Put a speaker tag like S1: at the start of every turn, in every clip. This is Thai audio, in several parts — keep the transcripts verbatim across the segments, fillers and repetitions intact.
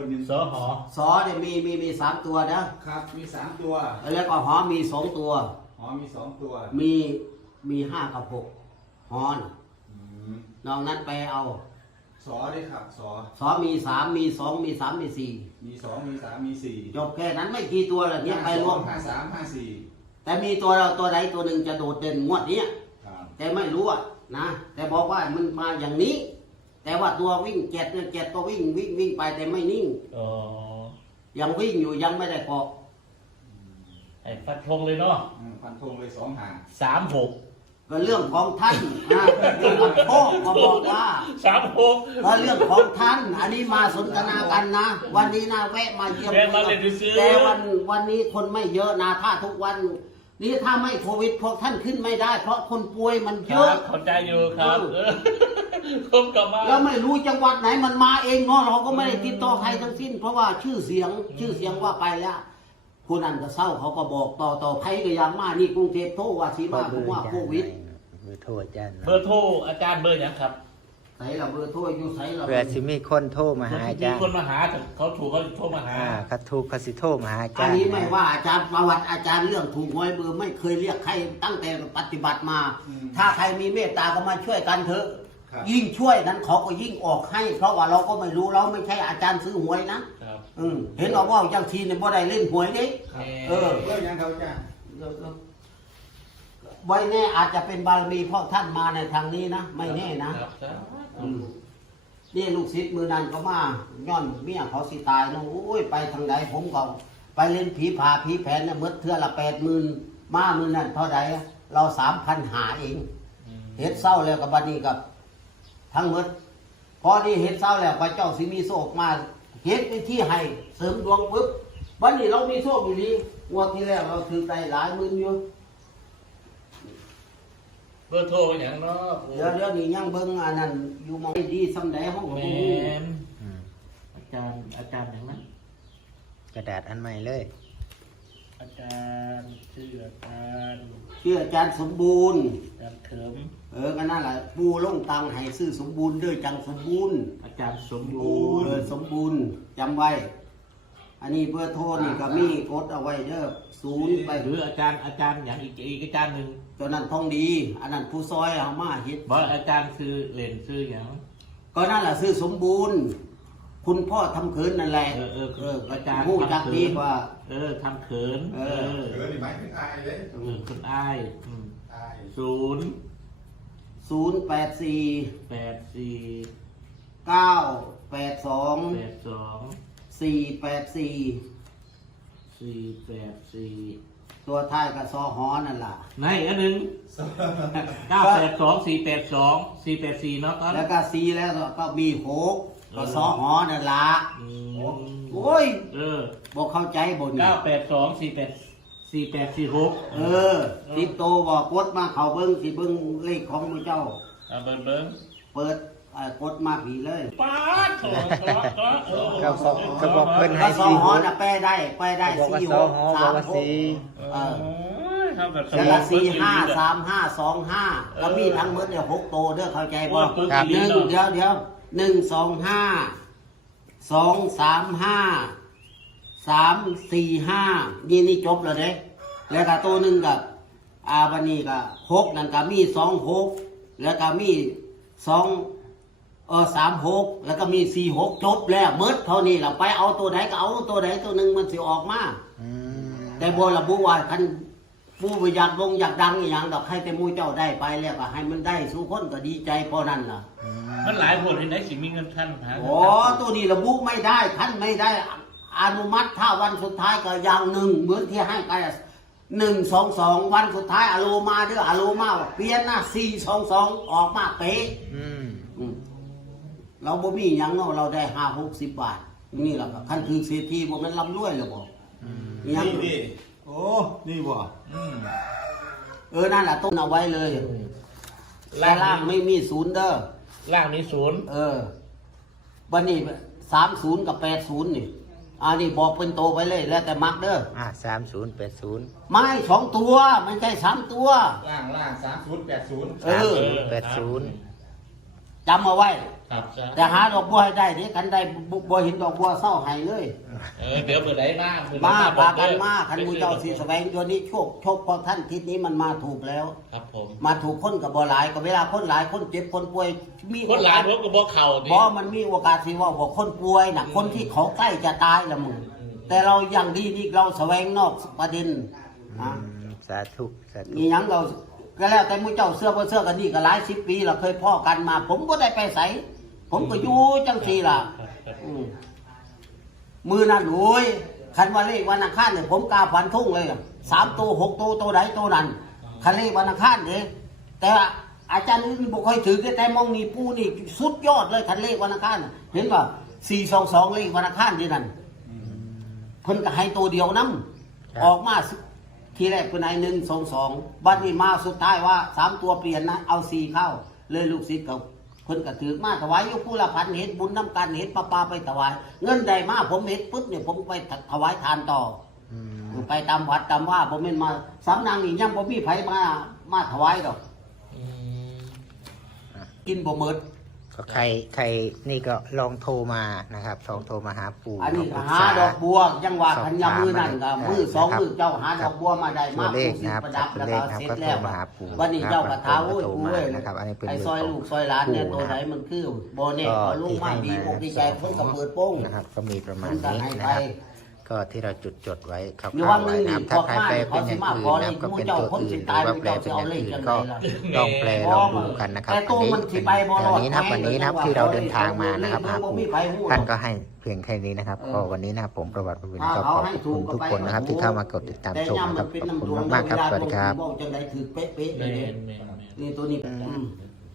S1: คนหนึ่ง
S2: สอหอ
S3: สอเนี่ยมีมีมีสามตัวนะครับ
S1: มีสามตัว
S3: แล้วก็หอมีสองตัว
S1: หอมีสองตัว
S3: มีมีห้ากับหกหอน
S1: อืม
S3: นอกนั้นไปเอา
S1: สอด้วยครับสอ
S3: สอมีสามมีสองมีสามมีสี่
S1: มีสองมีสามมีสี่
S3: จบแค่นั้นไม่กี่ตัวเลยเนี่ยไปรวม
S1: ห้าสามห้าสี่
S3: แต่มีตัวเราตัวใดตัวหนึ่งจะโดดเด่นงวดนี้
S1: ครับ
S3: แต่ไม่รู้อะนะแต่บอกว่ามันมาอย่างนี้ แต่ว่าตัววิ่งเจ็ดเนี่ยเจ็ดก็วิ่งวิ่งวิ่งไปแต่ไม่นิ่ง
S2: อ๋อ
S3: ยังวิ่งอยู่ยังไม่ได้เกาะ
S2: ไอ้ฟันธงเลยเนาะ
S1: อืมฟันธงเลยสองหาง
S2: สามหก
S3: ก็เรื่องของท่านนะเรื่องของพ่อก็บอกว่า
S2: สามหก
S3: ก็เรื่องของท่าน อันนี้มาสนทนากันนะ วันนี้นะแวะมาเยี่ยม
S2: แม่มาเล่นซื้อ
S3: แต่วันวันนี้คนไม่เยอะนะถ้าทุกวันนี่ถ้าไม่โควิดพวกท่านขึ้นไม่ได้ เพราะคนป่วยมัน
S2: ค
S3: เย
S2: รั
S3: อะ
S2: บเข้าใจอยู่ครับเออผมกลับมา
S3: แล้วไม่รู้จังหวัดไหนมันมาเองเนาะเราก็ไม่ได้ติดต่อใครทั้งสิ้น เพราะว่าชื่อเสียงชื่อเสียงว่าไปแล้วคนนั้นก็เศร้าเขาก็บอกต่อต่อไผก็ยังมานี่กรุงเทพโทรว่าสีมาเพราะว่าโควิด
S4: เบอร์โทรอาจารย์
S2: เบอร์โทรอาจารย์เบอร์หยังครับ
S3: ใส่ละเบอร์โทรอยู่ใส่ละ
S4: เพื่อสิมีคนโทรมาหาอา
S2: มี
S4: จารย์
S2: คนมาหาแต่เขาถูกเขาโทรมาหา
S4: อ่าเขาถูกเขาสิโทรมาหาอา
S3: อั
S4: จาน รย์
S3: นี้ไม่ว่าอาจารย์ประวัติอาจารย์เรื่องถูกหวยเบอร์ไม่เคยเรียกใครตั้งแต่ปฏิบัติมา ถ้าใครมีเมตตาก็มาช่วยกันเถอะ
S1: ครับ
S3: ยิ่งช่วยนั้นเขาก็ยิ่งออกให้ เพราะว่าเราก็ไม่รู้เราไม่ใช่อาจารย์ซื้อหวยนะครับ อืมเห็นเราว่าอย่างทีเนี่ยบ่ได้เล่นหวยนี่
S1: ครับ
S3: เออ
S1: เรื่องยังครับอาจารย์
S3: ไว้แน่อาจจะเป็นบารมีเพราะท่านมาในทางนี้นะไม่แน่นะครับ
S2: ครับ
S3: อืมนี่ลูกศิษย์มือนั้นก็มาย้อนเมียเขาสิตายนะโอ้ยไปทางใดผมก็ไปเล่นผีผาผีแผนเนี่ยมดเทื่อละแปดหมื่นมามือนั้นเท่าใดเราสามพันหาเอง
S2: อืม
S3: เฮ็ดเศร้าแล้วกับบัดนี้กับทั้งหมดพอนี่เฮ็ดเศร้าแล้วพระเจ้าสิมีโชคมาเฮ็ดวิธีให้เสริมดวงปึ๊บวันนี้เรามีโชคอยู่ดีงวดที่แล้วเราถือได้หลายหมื่นอยู่
S2: เบอร์โทรอย่างเนาะ
S3: เดี๋ยวเดี๋ยวนี้ยังเบิ่งอันนั้นอยู่หมองดีสำใดเฮาก็
S2: แม
S3: บ่รู้
S2: น
S4: อืม
S2: อาจารย์อาจารย์อย่างนั้น
S4: กระดาษอันใหม่เลย
S2: อาจารย์ชื่ออาจารย์
S3: ชื่ออาจารย์สมบูรณ์
S2: อาจารย์เถิม
S3: เออก็นั่นแหละปูลงตังให้ซื้อสมบูรณ์เด้อจังสมบูรณ์
S2: อาจารย์สม
S3: เอ
S2: บูรณ์
S3: อสมบูรณ์จำไว้ อันนี้เบอร์โทรนี่ก็มีกดเอาไว้เด้อศูนย์ไป
S2: หรืออาจารย์อาจารย์อย่างอีกอีกอาจารย์หนึ่ง
S3: ตัวนั้นทองดี อันนั้นผู้ซอยเอามาเฮ็ด
S2: บอกอาจารย์คือเหรียญซื้ออย่าง
S3: ก็นั่นแหละซื้อสมบูรณ์ คุณพ่อทำเขินนั่นแหละ
S2: เออเออเอออาจารย์
S3: ผู้จักดีกว่า
S2: เออทำเขิน
S3: เอ
S2: เอ
S3: อ
S2: อ
S1: เออนี่หมายถึงอายเลย
S2: เออคุณอ้ายอืม
S1: อาย
S2: ศูนย์
S3: ศูนย์แปดสี่
S2: แปดสี่
S3: เก้าแปดสอง
S2: แปดสอง
S3: สี่แปดสี่
S2: สี่แปดสี่
S3: ตัวท้ายกับซอหอนั่นล่ะ
S2: ไหนอันหนึ่งเก้าแปดสองสี่แปดสองสี่แปดสี่เนาะตอน
S3: แล้วก็สี่แล้วก็มีหกก็ซอหอนั่นล่ะ
S2: อืม
S3: โอ้ย
S2: เออ
S3: บอกเข้าใจบน
S2: เก้าแปดสองสี่แปดสี่แปดสี่หก
S3: เออติดโตบอกกดมาเขาเบิ้งสิเบิ้งเลขของมือเจ้า
S2: เอาเบิ้งเบิ้ง
S3: เปิดเอ่อกดมาผีเลย
S2: ป้าดสองสองสองเออ
S4: เขาบอกเขาบอกเพิ่น
S3: ถ้า
S4: ให้
S3: ซอ
S4: สี่
S3: ห
S4: ห
S3: อก น่ะแปลได้แปลได้
S4: บอกว่า
S3: สี่
S4: ส
S3: ห
S4: อก หอ
S3: สา
S4: บอก
S3: ม
S4: ว่า
S3: หก
S4: สี่
S2: เออเท่ากับส
S3: แล้ว
S2: ม
S3: ก็
S2: อง
S3: สี่ห้า
S2: ปึ๊ก
S3: สามห้าสองห้าแล้วมีทั้งหมดเนี่ยหกโตเด้อเข้าใจบ่
S2: ว่าปึ๊ก
S3: ห
S2: อี
S3: นึ่ง
S2: หลี
S3: เดี๋ยวเดี๋ยวหนึ่งสองห้าสองสามห้าสามสี่ห้านี่นี่จบแล้วเด้แล้วก็ตัวหนึ่งกับอาบันนี้ก็หกนั่นก็มีสองหกแล้วก็มีสองเออสามหกแล้วก็มีสี่หกจบแล้วเมิดเท่านี้เราไปเอาตัวไหนก็เอาตัวไหนตัวหนึ่งมันสิออกมา
S4: อืม
S3: แต่โบระบุว่าคันผู้ไปอยากลงอยากดังอหย่างดอกให้แต่หมูเจ้าได้ไปแล้วก็ให้มันได้สู้คนก็ดีใจพอนั่นล่ะ
S4: อืม
S2: มันหลายผลที่ไหนสิมีเงินท่านหา
S3: โอ้ตัวนี้ระบุไม่ได้ท่านไม่ได้อนุมัติถ้าวันสุดท้ายก็อย่างหนึ่งเหมือนที่ให้ไปหนึ่งสองสองวันสุดท้ายอโลมาเด้ออโลมาเปลี่ยนนะสี่สองสองออกมาเป๊ะ
S4: อืม
S3: อืมเราบ่มีหยังเนาะเราได้ห้าหกสิบบาทนี่แหละครับคันคือเศรษฐีบ่แมันร่ำรวยเลยบ่
S4: อืม
S3: หยัง
S1: นี่นี่โอ้นี่บ่
S2: อืม
S3: เออนั่นแหละต้นเอาไว้เลยล่างล่างไม่มีศูนย์เด้อ
S2: ล่างนี้ศูนย์
S3: เออบันนี้สามศูนย์กับแปดศูนย์นี่อันนี้บอกเป็นโตไปเลย แล้วแต่มักเด้อ
S4: อ่าสามศูนย์แปดศูนย์
S3: ไม่สองตัวไม่ใช่สามตัว
S1: ล่างล่างสามศูนย์แปดศูนย์
S3: เออ
S4: แปดศูนย์
S3: จำเอาไว้
S2: คครับจ้ะ
S3: แต่หาดอกบัวให้ได้นี่กันได้บ่บ่เห็นดอกบัวเศร้าให้เลย
S2: เออเดี๋ยวเมื่อไหร่มาเอไหร่
S3: มา
S2: บ
S3: พา
S2: อก
S3: กัน
S2: ด้อ
S3: มาคันมูเจ้าสีแสวงตัวนี้โชคโชคเพราะท่านทิศนี้มันมาถูกแล้ว
S2: ครับผม
S3: มาถูกคนกับบ่หลายก็เวลาคนหลายคนเจ็บคนป่วยมี
S2: คนหลายผมก็บอกเข่าดิ
S3: บ่มันมีโอกาสที่ว่าบอกคนป่วยน่ะคนที่เขาใกล้จะตายละมึง
S2: อืม
S3: แต่เราอย่างดีนี่เราแสวงนอกประเด็น
S4: อื
S3: นะ
S4: มสาธุสาธุ
S3: มีหยังเราก็แล้วแต่มูเจ้าเสื้อบ่เสื้อกันนี่ก็หลายสิบปีเราเคยพ่อกันมา ผมก็ได้ไปใส่ผมก็อยู่จังซี่ล่ะ
S2: ครับครับ
S3: อืมมือนั่นโอ้ยคันว่าเลขวันอังคารเนี่ยผมกล้าฟันทุ่งเลยอะสามตัวหกตัวตัวไหนตัวนั้นคันเลขวันอังคารเนี่ยแต่ว่าอาจารย์อื่นบ่ค่อยถือแต่มองนี่ปูนี่สุดยอดเลยคันเลขวันอังคารน่ะเห็นป่ะสี่สองสองเลขวันอังคารที่นั่นเพิ่นก็ให้ตัวเดียวนํออกมาทีแรกเป็นไอ้หนึ่งสองสองบัดนี้มาสุดท้ายว่าสามตัวเปลี่ยนนะเอาสี่เข้าเลยลูกศิษย์กับเพิ่นก็ถือมาถวายยกผู้ละพันเฮ็ดบุญน้ำกันเฮ็ดปลาปลาไปถวาย เงินใดมาผมเฮ็ดปุ๊บเนี่ยผมไปถวายทานต่อ
S4: อืม
S3: ไปตามวัดตามว่าผมเป็นมาสำนักนี่ยังบ่มีไผมามาถวายดอก
S2: อืม
S3: กินบ่หมด
S4: ก็ใครใครนี่ก็ลองโทรมานะครับลองโทรมาหาปู่
S3: อันนี้ก็
S4: ปรึก
S3: หา
S4: ษา
S3: ดอกบัวยังว่าคันยามมือนั่นก็
S4: ครับ
S3: มือสอง
S4: ครับ
S3: มือเจ้าหาดอกบัวมาได้
S4: ตั
S3: มาว
S4: เล
S3: ปู
S4: ข
S3: สิ
S4: นะครับ
S3: ประดับ
S4: ตั
S3: แล้ว
S4: วเล
S3: ก็
S4: ขนะครับ
S3: เสร็จ
S4: ก็โท
S3: แล้ว
S4: รมาหาปู่
S3: วันนี้เจ้ากระทาโอ้ย
S4: โทร
S3: กู
S4: มา
S3: เอ้ย
S4: นะครับอันนี้เป็น
S3: ไอ้
S4: เบ
S3: ซ
S4: อ
S3: อย
S4: ร์ข
S3: ลู
S4: อง
S3: กซอยหลานเนี่ย
S4: ปู่
S3: ตัวไหน
S4: นะครับ
S3: มันคือบ่แน่
S4: ก็
S3: พอลูก
S4: ที่
S3: มา
S4: ให้
S3: ดี
S4: มา
S3: อกดีใจเพิ่นก็เปิดโป้ง
S4: นะครับก็มีประมาณ
S3: เพิ่นก็
S4: นี้
S3: ให้
S4: นะ
S3: ไป
S4: ครับก็ที่เราจุดจดไว้คร่า
S3: อยู่วัน
S4: วๆ
S3: หนึ
S4: ไว้
S3: ง
S4: นะค
S3: นี่
S4: รับ
S3: พ
S4: ถ้า
S3: อ
S4: ใคร
S3: ข้า
S4: แปล
S3: เขา
S4: เป็น
S3: สิ
S4: อย่าง
S3: มาขอ
S4: อื่น
S3: นี่
S4: นะครับ
S3: มู
S4: ก็เป็น
S3: เจ้า
S4: ตัว
S3: คน
S4: อื่
S3: สิ
S4: นหรือ
S3: ตาย
S4: ว่า
S3: มู
S4: แปล
S3: เจ้า
S4: เป็น
S3: สิ
S4: อย่าง
S3: เอาเลข
S4: อื่น
S3: จังได
S4: ก็
S3: ล่ะ
S4: ลองแปลลองดูกันนะครับ
S3: แต่
S4: อั
S3: ตัวน
S4: นี้
S3: มันสิ
S4: เป็น
S3: ไปบ่รอด
S4: วันนี้นะครับวันนี้นะครับที่เราเดินทางมานะครับ
S3: เออ
S4: หา
S3: บ่
S4: ปู่
S3: มีไผฮู้
S4: ท่านก็ให้เพียงแค่นี้นะครับก็วันนี้นะครับผมประวัติเป็นก็ขอบคุณทุกคนนะครับ ที่เข้ามากดติดตามชมนะครับขอบคุณมากๆครับสวัสดีครับ
S3: เว้าจังไดถือเป๊ะๆ
S2: แม
S3: เลย
S2: นแมนแมน
S3: นี่ตัวนี้อืม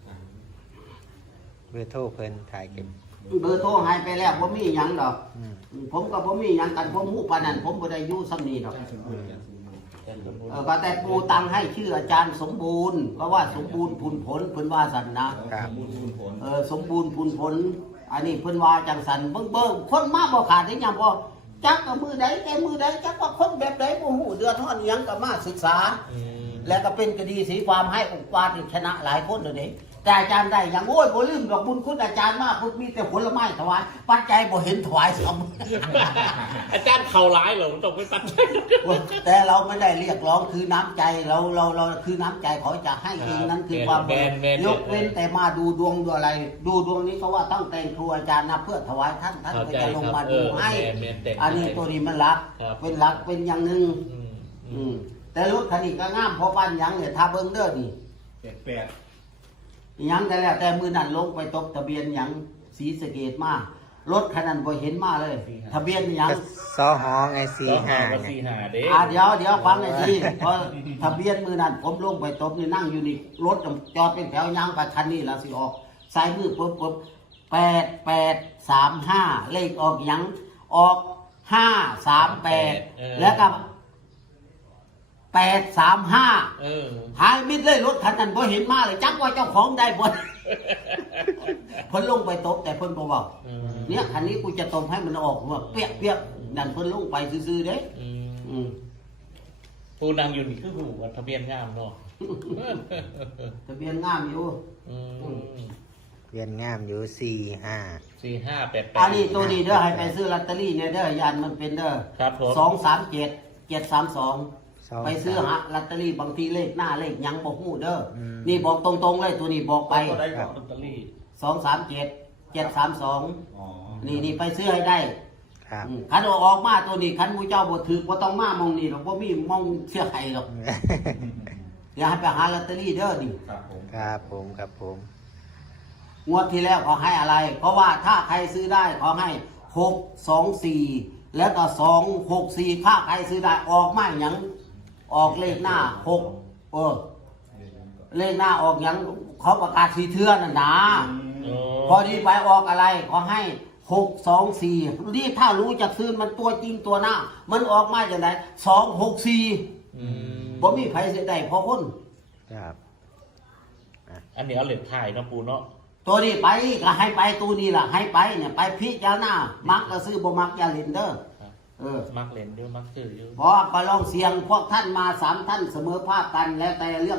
S4: เบอร์โทรเพิ่นถ่ายเก็บ
S3: เบอร์โทรหายไปแล้วบ่มีหยังดอก
S4: อืม
S3: ผมก็บ่มีหยังกันผมฮู้ปานนั้นผมบ่ได้อยู่ซ้ำนี้ดอกเออก็แต่ปูตังให้ชื่ออาจารย์สมบูรณ์เพราะว่าสมบูรณ์ผุนผลเพิ่นว่าสันนะ
S4: ครับ
S1: บุญบุญผล
S3: เออสมบูรณ์ผุนผล อันนี้เพิ่นว่าจังสันเบิ่งเบิ่งคนมาบ่ขาดได้หยังบ่จักกับมือใดแต่มือใดจักว่าคนแบบใดบ่ฮู้เดือดร้อนอิหยังก็มาศึกษา
S2: อืม
S3: แล้วก็เป็นคดีสีความให้องค์กรชนะหลายคนเลยเด้แต่อาจารย์ได้อย่างโอ้ยบ่ลืมดอกบุญคุณอาจารย์มากคุณมีแต่ผลไม้ถวายปัจจัยบ่เห็นถวายซ้
S2: อาจารย์เข่าร้ายเหรอต้องไปปัด
S3: ำ แต่เราไม่ได้เรียกร้องคือน้ำใจเราเราเราคือน้ำใจเขาจะให้เองนั้นคือความบริสุทธิ์ยกเว้นแต่มาดูดวงดูอะไร ดูดวงนี้เขาว่าต้องแต่งครูอาจารย์นะเพื่อถวายท่านท่านก็จะลงมาดูให้ อันนี้ตัวนี้มันรักเป็นรักเป็นอย่างหนึ่ง
S2: อืม
S3: อืมแต่รถคันนี้ก็งามพอปานหยังเนี่ยถ้าเบิ่งเด้อนี่
S1: แปดแปด
S3: หยังแต่แล้วแต่มือนั่นลงไปตกทะเบียนหยังสีสะเกตมารถคันนั้นบ่เห็นมาเลย ทะเบียนหยัง
S4: ก็ซอฮอไงสี่ห้า
S2: ก็
S4: ไง
S2: สี่ห้าเด้
S3: อ่าเดี๋ยวเดี๋ยวฟังหน่อยสิเพราะทะเบียนมือนั่นผมลงไปตบนี่นั่งอยู่นี่รถจอดเป็นแถวยางไปคันนี้แล้วสิออกสายมือปุ๊บปุ๊บแปดแปดสามห้าเลขออกหยังออกห้าสามแปดแล้วก็แปดสามห้า
S2: เออ
S3: หายมิดเลยรถคันนั้นพอเห็นมาเลยจักว่าเจ้าของได้บ่ เพิ่นลงไปตบแต่เพิ่นบ่เว้า
S2: อืม
S3: เนี่ยคันนี้กูจะตบให้มันออกว่าเปียกเปียกนั่นเพิ่นลงไปซื่อๆเด้
S2: อืม
S3: อืม
S2: ปูนางอยู่นี่คือหูว่าทะเบียนงามเนาะ
S3: ทะเบียนงามอยู่
S2: อืม
S4: เรียนงามอยู่สี่ห้า
S2: สี่ห้าแปดแปด
S3: อันนี้ตัวนี้เด้อให้ไปซื้อลอตเตอรี่เนี่ยเด้อยานมันเป็นเด้อ
S2: ครับผม
S3: สองสามเจ็ดเจ็ดสามสอง
S4: สอง
S3: ไปซื้อหาลอตเตอรี่บางทีเลขหน้าเลขหยังบ่ฮู้เด้ออ
S4: ม
S3: นี่บอกตรงๆเลยตัวนี้บอกไป
S1: ก็ได้ก่อน
S2: ลอตเตอรี่
S3: สองสามเจ็ดเจ็ดสามสอง
S1: อ๋อ
S3: นี่นี่ไปซื้อให้ได้
S4: ครับ
S3: อืมคันเอาออกมาตัวนี้คันมูเจ้าบ่ถือบ่ต้องมามองนี่หรอกบ่มีมองเชื่อใครหรอกอย่าให้ไปหาลอตเตอรี่เด้อนี่
S1: ครับผม
S4: ครับผมครับผม
S3: งวดที่แล้วเขาให้อะไร เพราะว่าถ้าใครซื้อได้เขาให้หกสองสี่แล้วก็สองหกสี่ถ้าใครซื้อได้ออกมาหยังออกเลขหน้าหกเออเลขหน้าออกหยังเขาประกาศสีเทือนน่ะนะ
S2: โอ้
S3: พอดีไปออกอะไรเขาให้หกสองสี่นี่ถ้ารู้จักซื้อมันตัวจริงตัวหน้า มันออกมาจากไหนสองหกสี่
S2: อืม
S3: บ่มีใครเสียได้พอคน
S4: ครับ
S2: อันนี้เอาเหล็กถ่ายเนาะปูเนาะ
S3: ตัวนี้ไปก็ให้ไปตัวนี้ล่ะ ให้ไปเนี่ยไปพิจารณามักก็ซื้อบ่มักอย่าเล่นเด้อ
S2: ครับ
S3: เออ
S2: มักเล่นเด้วยมักซื้ออยู่
S3: เพราะก็ลองเสียงพวกท่านมาสามท่านเสมอภาคกันแล้วแต่เรื่อง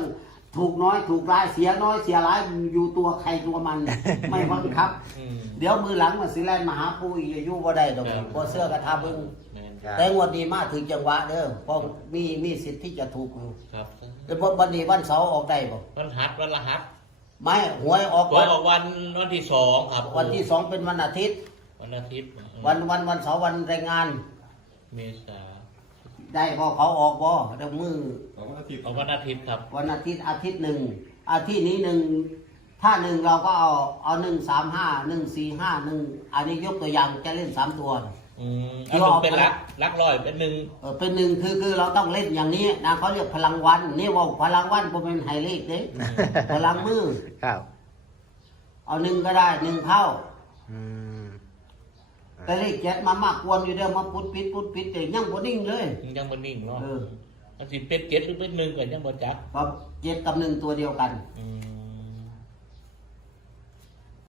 S3: ถูกน้อยถูกหลายเสียน้อยเสียหลายอยู่ตัวใครตัวมัน ไม่บังคับ
S2: อืม
S3: เดี๋ยวมือหลังมาสิแลนมาหาปูอีกอายุบ่ได้ดอก
S2: ครับ
S3: บ่เสื้อกระทาบึง
S2: แม่น
S3: แต่งวดนี้มาถึงจังหวะเด้อเพราะมีมีสิทธิ์ที่จะถูกอยู่
S2: ครับ
S3: แต่ว่าวันนี้วันเสาร์ออกได้บ่
S2: วันหัดวันละหัด
S3: ไม่หวยออก
S2: วั
S3: วัน น
S2: ออกวันวันที่สองครับ
S3: วันที่สองเป็นวันอาทิตย์
S2: วันอาทิตย์
S3: วันวันวันเสาร์วันแรงงาน
S2: เมษา
S3: ได้บ่เขาออกบ่เดี๋ยวมือ
S1: สองอาทิตย์
S2: เอาวันอาทิตย์ครับ
S3: วันอาทิตย์อาทิตย์หนึ่งอาทิตย์นี้หนึ่งถ้าหนึ่งเราก็เอาเอาหนึ่งสามห้าหนึ่งสี่ห้าหนึ่งอันนี้ยกตัวอย่างจะเล่นสามตัว
S2: อืมเอาลงเป็นลักลักร้อยเป็นหนึ่ง
S3: เออเป็นหนึ่งคือคือเราต้องเล่นอย่างนี้นะเขาเรียกพลังวันนี่ว่าพลังวันผมเป็นไฮเลขเด้พลังมือ
S4: ครับ
S3: เอาหนึ่งก็ได้หนึ่งเท่า
S4: อืม
S3: แต่เลขเจ็ดมามากกวนอยู่เด้อมาปุดปิดปุดปิดแต่ยังบ่นิ่งเลย
S2: ยังบนนิ่งเนาะ
S3: เออ
S2: มันสิเป็นเจ็ดหรือเป็นหนึ่งก็ยังบ่จัก
S3: ครับเจ็ดกับหนึ่งตัวเดียวกัน
S2: อืม